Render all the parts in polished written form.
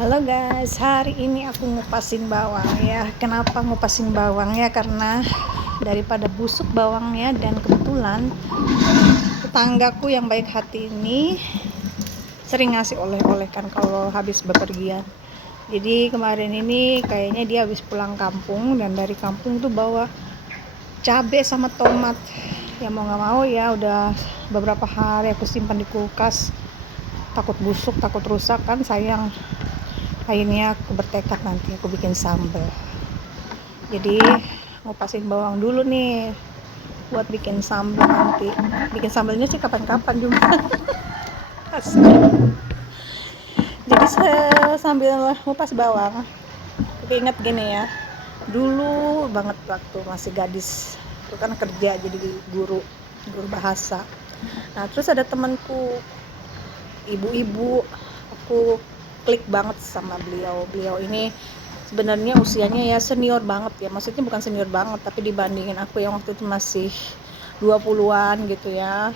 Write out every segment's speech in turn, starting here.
Halo guys, hari ini aku ngupasin bawang ya. Kenapa ngupasin bawang ya? Karena daripada busuk bawangnya, dan kebetulan tetanggaku yang baik hati ini sering ngasih oleh-oleh kan kalau habis bepergian. Jadi kemarin ini kayaknya dia habis pulang kampung, dan dari kampung tuh bawa cabai sama tomat. Ya mau nggak mau ya, udah beberapa hari aku simpan di kulkas. Takut busuk, takut rusak kan, sayang. Akhirnya aku bertekad nanti aku bikin sambal. Jadi ngupasin bawang dulu nih buat bikin sambal nanti. Bikin sambalnya sih kapan-kapan juga. Jadi sambil ngupas bawang, aku ingat gini ya, dulu banget waktu masih gadis, aku kan kerja jadi guru bahasa. Nah terus ada temanku ibu-ibu, aku klik banget sama beliau ini. Sebenarnya usianya ya senior banget ya, maksudnya bukan senior banget, tapi dibandingin aku yang waktu itu masih 20-an gitu ya,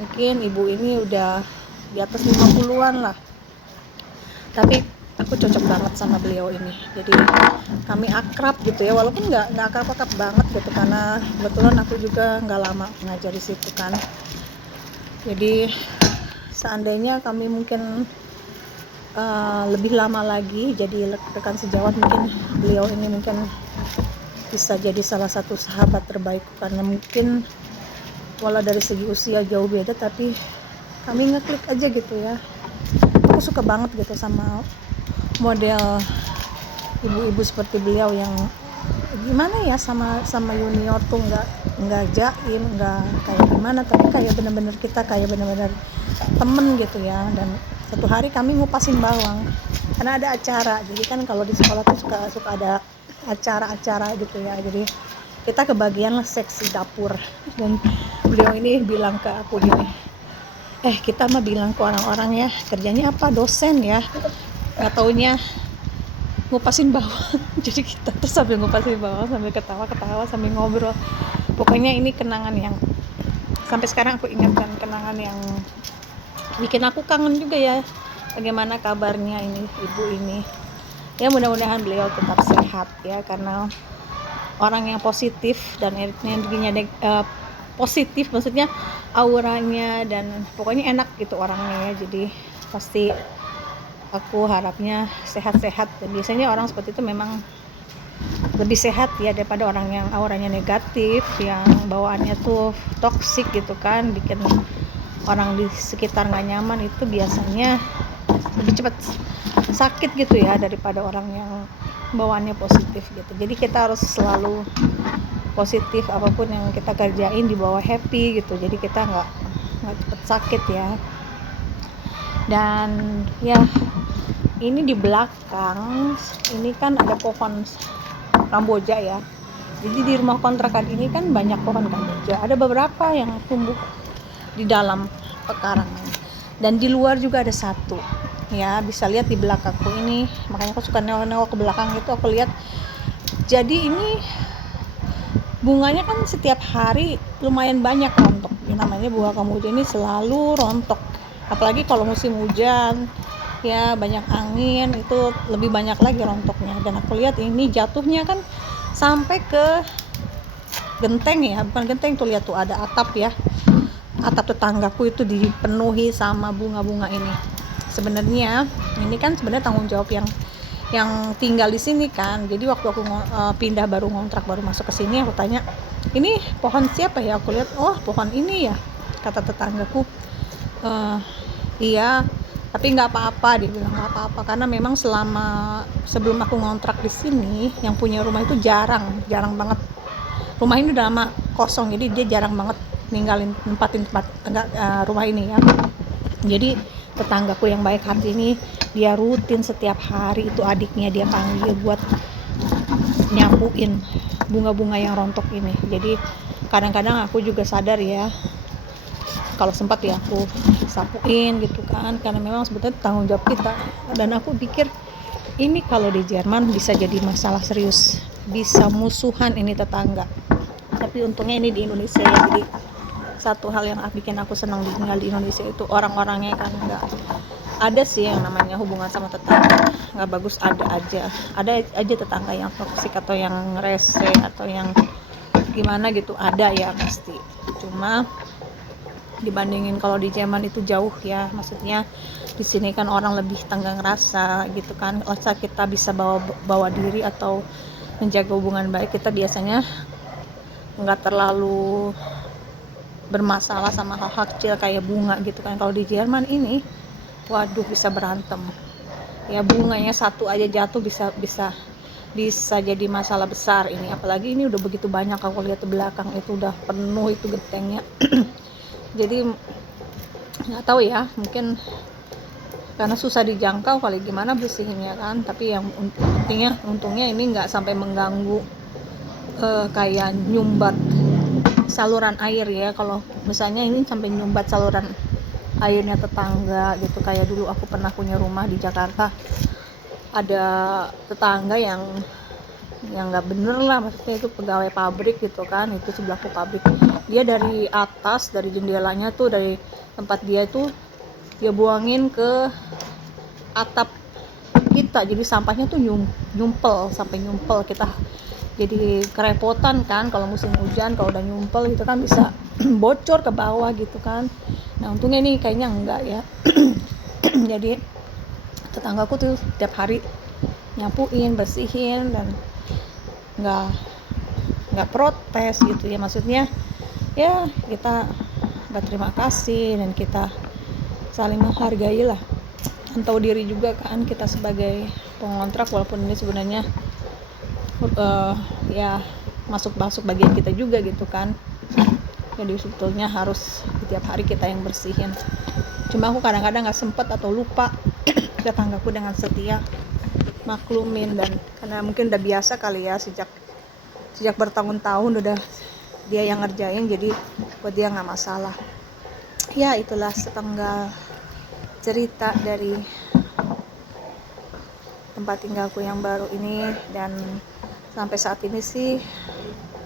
mungkin ibu ini udah di atas 50-an lah. Tapi aku cocok banget sama beliau ini, jadi kami akrab gitu ya, walaupun nggak akrab banget gitu, karena kebetulan aku juga nggak lama ngajar di situ kan. Jadi seandainya kami mungkin lebih lama lagi jadi rekan sejawat, mungkin beliau ini mungkin bisa jadi salah satu sahabat terbaik, karena mungkin walau dari segi usia jauh beda, tapi kami ngeklik aja gitu ya. Aku suka banget gitu sama model ibu-ibu seperti beliau, yang gimana ya, sama junior tuh nggak jaim, nggak kayak gimana, tapi kayak bener-bener kita kayak bener-bener temen gitu ya. Dan satu hari kami ngupasin bawang karena ada acara. Jadi kan kalau di sekolah tuh suka ada acara-acara gitu ya, jadi kita kebagian lah seksi dapur. Dan beliau ini bilang ke aku gini, kita mah bilang ke orang-orang ya kerjanya apa, dosen ya, nggak taunya ngupasin bawang. Jadi kita tuh sambil ngupasin bawang, sambil ketawa-ketawa, sambil ngobrol. Pokoknya ini kenangan yang sampai sekarang aku ingatkan, kenangan yang bikin aku kangen juga ya, bagaimana kabarnya ini ibu ini. Ya mudah-mudahan beliau tetap sehat ya, karena orang yang positif dan energinya positif, maksudnya auranya, dan pokoknya enak gitu orangnya ya. Jadi pasti aku harapnya sehat-sehat, dan biasanya orang seperti itu memang lebih sehat ya daripada orang yang auranya negatif, yang bawaannya tuh toksik gitu kan, bikin orang di sekitar nggak nyaman. Itu biasanya lebih cepat sakit gitu ya daripada orang yang bawaannya positif gitu. Jadi kita harus selalu positif, apapun yang kita kerjain dibawa happy gitu, jadi kita nggak cepat sakit ya. Dan ya ini di belakang ini kan ada pohon kamboja ya. Jadi di rumah kontrakan ini kan banyak pohon kamboja, ada beberapa yang tumbuh di dalam pekarangan, dan di luar juga ada satu ya, bisa lihat di belakangku ini. Makanya aku suka nengok ke belakang itu, aku lihat. Jadi ini bunganya kan setiap hari lumayan banyak rontok. Namanya bunga kamboja ini selalu rontok, apalagi kalau musim hujan ya, banyak angin, itu lebih banyak lagi rontoknya. Dan aku lihat ini jatuhnya kan sampai ke genteng ya, bukan genteng tuh, lihat tuh ada atap ya, atap tetanggaku itu dipenuhi sama bunga-bunga ini. Sebenarnya ini kan sebenarnya tanggung jawab yang tinggal di sini kan. Jadi waktu aku pindah, baru ngontrak, baru masuk ke sini, aku tanya, ini pohon siapa ya? Aku lihat, oh pohon ini ya, kata tetanggaku. Iya, tapi nggak apa-apa, dia bilang nggak apa-apa, karena memang sebelum aku ngontrak di sini, yang punya rumah itu jarang banget. Rumah ini udah lama kosong, jadi dia jarang banget nempatin rumah ini ya. Jadi tetanggaku yang baik hati ini, dia rutin setiap hari itu adiknya dia panggil buat nyapuin bunga-bunga yang rontok ini. Jadi kadang-kadang aku juga sadar ya, kalau sempat ya aku sapuin gitu kan, karena memang sebetulnya tanggung jawab kita. Dan aku pikir ini kalau di Jerman bisa jadi masalah serius, bisa musuhan ini tetangga. Tapi untungnya ini di Indonesia ya. Jadi satu hal yang bikin aku senang tinggal di Indonesia itu orang-orangnya kan ada sih yang namanya hubungan sama tetangga nggak bagus, ada aja tetangga yang toksik atau yang rese atau yang gimana gitu, ada ya pasti. Cuma dibandingin kalau di Jerman itu jauh ya, maksudnya di sini kan orang lebih tenggang rasa gitu kan. Rasa kita bisa bawa diri atau menjaga hubungan baik, kita biasanya nggak terlalu bermasalah sama hal-hal kecil kayak bunga gitu kan. Kalau di Jerman ini waduh bisa berantem ya, bunganya satu aja jatuh bisa jadi masalah besar ini. Apalagi ini udah begitu banyak, aku lihat di belakang itu udah penuh itu gentengnya. Jadi nggak tahu ya, mungkin karena susah dijangkau kali gimana bersihinnya kan. Tapi yang untungnya ini nggak sampai mengganggu kayak nyumbat saluran air ya. Kalau misalnya ini sampai nyumbat saluran airnya tetangga gitu, kayak dulu aku pernah punya rumah di Jakarta, ada tetangga yang nggak bener lah, maksudnya itu pegawai pabrik gitu kan, itu sebelahku pabrik, dia dari atas, dari jendelanya tuh, dari tempat dia itu dia buangin ke atap kita, jadi sampahnya tuh sampai nyumpel, kita jadi kerepotan kan kalau musim hujan, kalau udah nyumpel itu kan bisa bocor ke bawah gitu kan. Nah untungnya ini kayaknya enggak ya. Jadi tetanggaku tuh tiap hari nyapuin, bersihin, dan nggak protes gitu ya, maksudnya ya kita berterima kasih dan kita saling menghargai lah, dan tahu diri juga kan kita sebagai pengontrak, walaupun ini sebenarnya ya masuk bagian kita juga gitu kan. Jadi sebetulnya harus setiap hari kita yang bersihin. Cuma aku kadang-kadang nggak sempet atau lupa. Tetanggaku dengan setia maklumin, dan karena mungkin udah biasa kali ya, sejak bertahun-tahun udah dia yang ngerjain, jadi buat dia nggak masalah. Ya itulah setengah cerita dari tempat tinggalku yang baru ini, dan sampai saat ini sih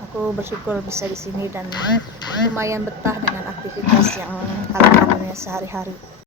aku bersyukur bisa di sini dan lumayan betah dengan aktivitas yang alami sehari-hari.